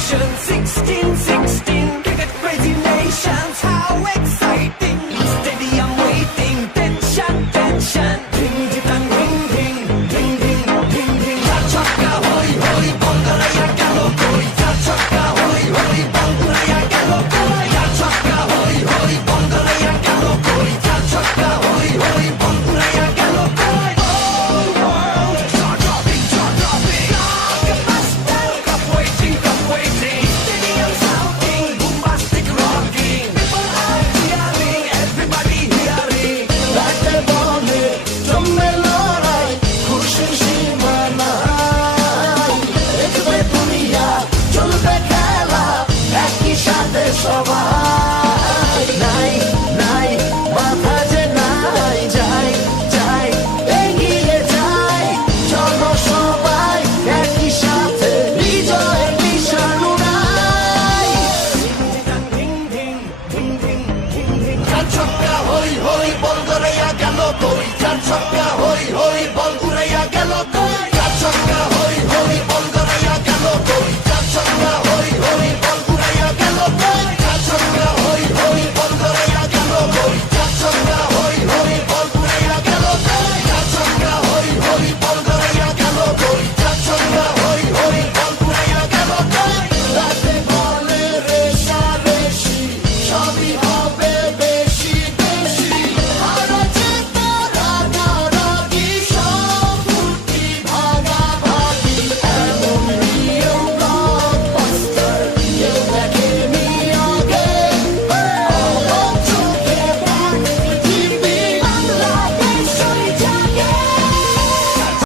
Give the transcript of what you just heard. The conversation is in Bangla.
16, 16, kick it crazy nations, how exciting! Stadium waiting, tension, tension, ding ding ding ding ding ding ding ding. Chaka hoy hoy, bongalaya galo koi. Chaka hoy hoy, bongalaya galo koi. Chaka hoy hoy, bongalaya galo koi. Chaka hoy hoy, bongalaya galo koi. Oh world, jaw dropping, jaw dropping. Blockbuster, cup waiting, cup waiting. Stadium shouting, bombastic rocking. People are cheering, everybody hearing. রাতে বলে জমে লড়াই খুশির সীমা নাই দেখবে দুনিয়া চলবে খেলা একই সাথে সবাই